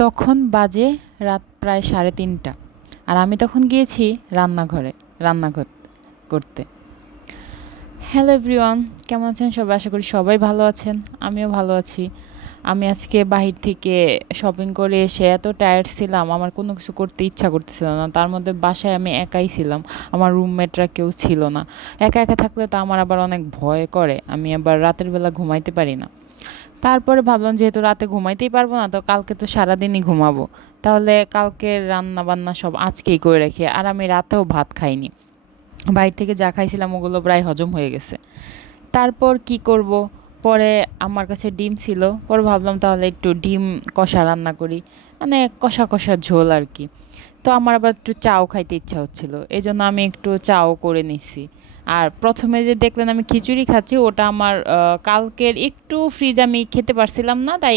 তখন বাজে রাত প্রায় 3:30। আর আমি তখন গিয়েছি রান্নাঘরে রান্না করতে। হ্যালো এভরিওয়ান, কেমন আছেন সবাই? আশা করি সবাই ভালো আছেন, আমিও ভালো আছি। আমি আজকে বাহির থেকে শপিং করে এসে এত টায়ার্ড ছিলাম, আমার কোনো কিছু করতে ইচ্ছা করতেছিল না। তার মধ্যে বাসায় আমি একাই ছিলাম, আমার রুমমেটরা কেউ ছিল না। একা একা থাকলে তো আমার আবার অনেক ভয় করে, আমি আবার রাতের বেলা ঘুমাইতে পারি না। তারপরে ভাবলাম যেহেতু রাতে ঘুমাইতেই পারবো না, তো কালকে তো সারাদিনই ঘুমাবো, তাহলে কালকে রান্না বান্না সব আজকেই করে রাখি। আর আমি রাতেও ভাত খাইনি, বাইরে থেকে যা খাইছিলাম ওগুলো প্রায় হজম হয়ে গেছে। তারপর কি করব, পরে আমার কাছে ডিম ছিল, পরে ভাবলাম তাহলে একটু ডিম কষা রান্না করি, মানে কষা কষা ঝোল আর কি। তো আমার আবার একটু চাও খাইতে ইচ্ছা হচ্ছিল, এই জন্য আমি একটু চাও করে নিছি। আর প্রথমে যে দেখলেন আমি খিচুড়ি খাচ্ছি, ওটা আমার কালকের একটু ফ্রিজ আমি খেতে পারছিলাম না, তাই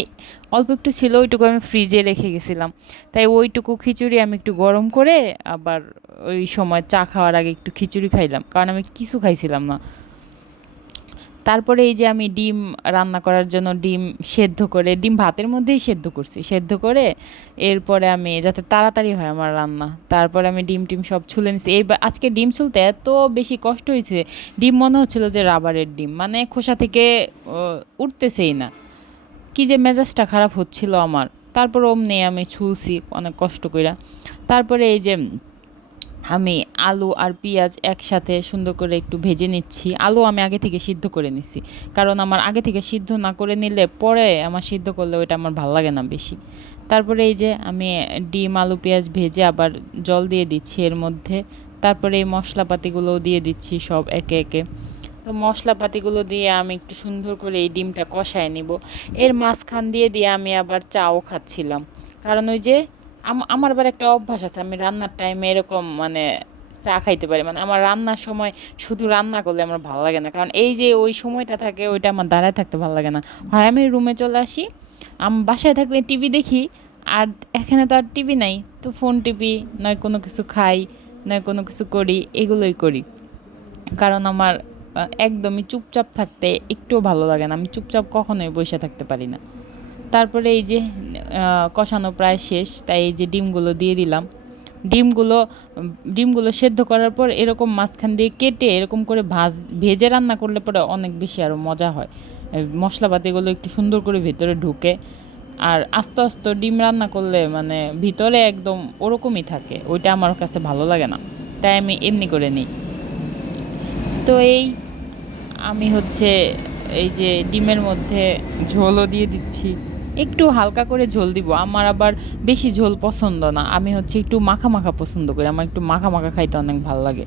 অল্প একটু ছিল, ওইটুকু আমি ফ্রিজে রেখে গেছিলাম। তাই ওইটুকু খিচুড়ি আমি একটু গরম করে আবার ওই সময় চা খাওয়ার আগে একটু খিচুড়ি খাইলাম, কারণ আমি কিছু খাইছিলাম না। তারপরে এই যে আমি ডিম রান্না করার জন্য ডিম সেদ্ধ করে, ডিম ভাতের মধ্যেই সেদ্ধ করছি, সেদ্ধ করে এরপরে আমি যাতে তাড়াতাড়ি হয় আমার রান্না, তারপরে আমি ডিম টিম সব ছুলে নিছি। আজকে ডিম ছুলতে এত বেশি কষ্ট হয়েছে, ডিম মনে হচ্ছিল যে রাবারের ডিম, মানে খোসা থেকে উঠতেছেই না। কি যে মেজাজটা খারাপ হচ্ছিল আমার। তারপর অমনি আমি ছুলছি অনেক কষ্ট কইরা। তারপরে এই যে আমি আলু আর পেঁয়াজ একসাথে সুন্দর করে একটু ভেজে নিচ্ছি। আলু আমি আগে থেকে সিদ্ধ করে নিচ্ছি, কারণ আমার আগে থেকে সিদ্ধ না করে নিলে পরে আমার সিদ্ধ করলে ওইটা আমার ভালো লাগে না বেশি। তারপরে এই যে আমি ডিম আলু পেঁয়াজ ভেজে আবার জল দিয়ে দিচ্ছি এর মধ্যে। তারপরে এই মশলাপাতিগুলোও দিয়ে দিচ্ছি সব একে একে। তো মশলাপাতিগুলো দিয়ে আমি একটু সুন্দর করে এই ডিমটা কষায় নিব। এর মাঝখান দিয়ে দিয়ে আমি আবার চাও খাচ্ছিলাম, কারণ ওই যে আমার আবার একটা অভ্যাস আছে, আমি রান্নার টাইমে এরকম মানে চা খাইতে পারি, মানে আমার রান্নার সময় শুধু রান্না করলে আমার ভালো লাগে না, কারণ এই যে ওই সময়টা থাকে ওইটা আমার দাঁড়ায় থাকতে ভালো লাগে না। হয় আমি রুমে চলে আসি, বাসায় থাকলে টিভি দেখি, আর এখানে তো আর টিভি নাই, তো ফোন টিপি, নয় কোনো কিছু খাই, নয় কোনো কিছু করি, এগুলোই করি। কারণ আমার একদমই চুপচাপ থাকতে একটুও ভালো লাগে না, আমি চুপচাপ কখনোই বসে থাকতে পারি না। তারপরে এই যে কষানো প্রায় শেষ, তাই এই যে ডিমগুলো দিয়ে দিলাম। ডিমগুলো ডিমগুলো সেদ্ধ করার পর এরকম মাঝখান দিয়ে কেটে এরকম করে ভেজে রান্না করলে পরে অনেক বেশি আরও মজা হয়। মশলাপাতিগুলো একটু সুন্দর করে ভেতরে ঢুকে। আর আস্তে আস্তে ডিম রান্না করলে মানে ভিতরে একদম ওরকমই থাকে, ওইটা আমার কাছে ভালো লাগে না, তাই আমি এমনি করে নিই। তো আমি হচ্ছে এই যে ডিমের মধ্যে ঝোলও দিয়ে দিচ্ছি, একটু হালকা করে ঝোল দিব, আমার আবার বেশি ঝোল পছন্দ না, আমি হচ্ছে একটু মাখা মাখা পছন্দ করি, আমার একটু মাখা মাখা খাইতে অনেক ভালো লাগে।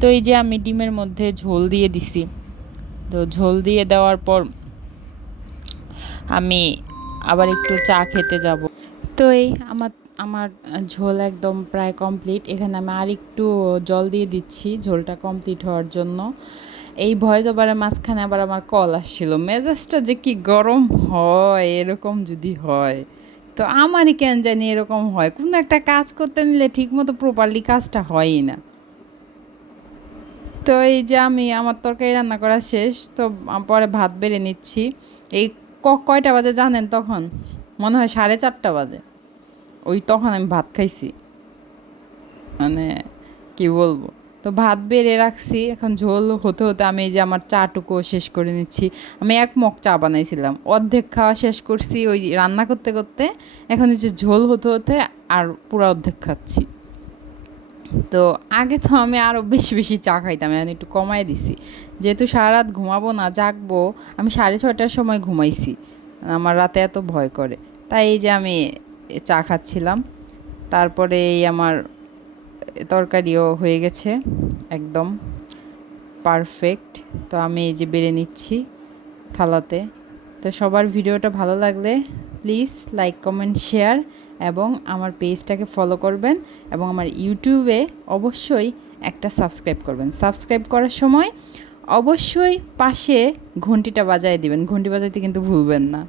তো এই যে আমি ডিমের মধ্যে ঝোল দিয়ে দিছি। তো ঝোল দিয়ে দেওয়ার পর আমি আবার একটু চা খেতে যাব। তো আমার আমার ঝোল একদম প্রায় কমপ্লিট, এখানে আমি আর একটু জল দিয়ে দিচ্ছি ঝোলটা কমপ্লিট হওয়ার জন্য। এই ভয়েস ওভারের মাঝখানে আবার আমার কল আসছিল, মেজাজটা যে কি গরম হয় এরকম যদি হয়, তো আমারই কেন জানি এরকম হয়, কোনো একটা কাজ করতে নিলে ঠিকমতো প্রপারলি কাজটা হয়ই না। তো এই যে আমি আমার তরকারি রান্না করা শেষ, তো পরে ভাত বেড়ে নিচ্ছি। এই কয়টা বাজে জানেন? তখন মনে হয় 4:30 বাজে, ওই তখন আমি ভাত খাইছি, মানে কি বলবো। তো ভাত বেড়ে রাখছি, এখন ঝোল হতে হতে আমি এই যে আমার চাটুকু শেষ করে নিচ্ছি। আমি 1 মগ চা বানাইছিলাম, অর্ধেক খাওয়া শেষ করছি ওই রান্না করতে করতে, এখন এই যে ঝোল হতে হতে আর পুরো অর্ধেক খাচ্ছি। তো আগে তো আমি আরও বেশি বেশি চা খাইতাম, এখন একটু কমাই দিছি, যেহেতু সারা রাত ঘুমাবো না, জাগবো। আমি 6:30টার সময় ঘুমাইছি, আমার রাতে এত ভয় করে, তাই এই যে আমি চা খাচ্ছিলাম। তারপরে এই আমার তরকারিও হয়ে গেছে একদম পারফেক্ট। তো আমি এই যে বেড়ে নিচ্ছি থালাতে। তো সবার ভিডিওটা ভালো লাগলে প্লিজ লাইক কমেন্ট শেয়ার এবং আমার পেজটাকে ফলো করবেন, এবং আমার ইউটিউবে অবশ্যই একটা সাবস্ক্রাইব করবেন। সাবস্ক্রাইব করার সময় অবশ্যই পাশে ঘন্টিটা বাজায় দিবেন, ঘন্টি বাজাইতে কিন্তু ভুলবেন না।